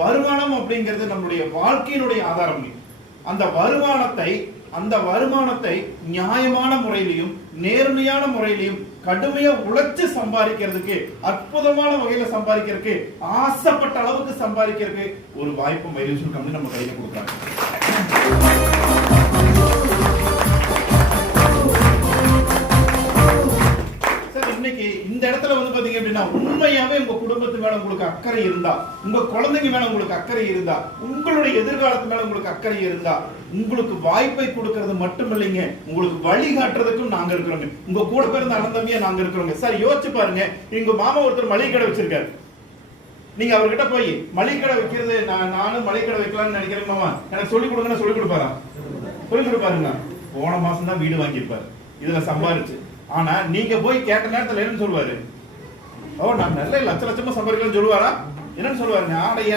வருமானம் அப்படிங்கிறது நம்மளுடைய வாழ்க்கையினுடைய ஆதாரம். அந்த வருமானத்தை நியாயமான முறையிலையும் நேர்மையான முறையிலையும் கடுமையா உழைச்சு சம்பாதிக்கிறதுக்கு, அற்புதமான வகையில சம்பாதிக்கிறதுக்கு, ஆசைப்பட்ட அளவுக்கு சம்பாதிக்கிறதுக்கு ஒரு வாய்ப்பு மைலேஜ் கம்பெனி நம்ம கையில கொடுக்குறாங்க. இன்னைக்கு இந்த இடத்துல வந்து பாத்தீங்க அப்படின்னா, உண்மையாவே உங்க குடும்பத்து மேல உங்களுக்கு அக்கறை இருந்தா, உங்க குழந்தைங்க மேல உங்களுக்கு அக்கறை இருந்தா, உங்களுடைய எதிர்காலத்து மேல உங்களுக்கு அக்கறை இருந்தா, உங்களுக்கு வாய்ப்பை கொடுக்கறது மட்டும் இல்லைங்க, உங்களுக்கு வழிகாட்டுறதுக்கும் நாங்க இருக்கிறோங்க. உங்க கூட பிறந்த அனந்தமியா நாங்க இருக்கிறோங்க. சார் யோசிச்சு பாருங்க, எங்க மாமா ஒருத்தர் மளிகை கடை வச்சிருக்காரு. நீங்க அவர்கிட்ட போய் மளிகை கடை வைக்கிறது, நானும் மளிகை கடை வைக்கலாம்னு நினைக்கிறேன் மாமா, எனக்கு சொல்லிக் கொடுங்கன்னு சொல்லிக் கொடுப்பாரா? சொல்லிக் கொடுப்பாருங்க. போன மாசம் தான் வீடு வாங்கியிருப்பாரு இதுல சம்பாரிச்சு. ஆனா நீங்க போய் கேட்ட நேரத்துல என்னன்னு சொல்லுவாரு? ஓ, நான் நல்ல லட்ச லட்சமா சம்பாதிக்கலாம்னு சொல்லுவாரா? என்னன்னு சொல்லுவாருங்க? ஆடையா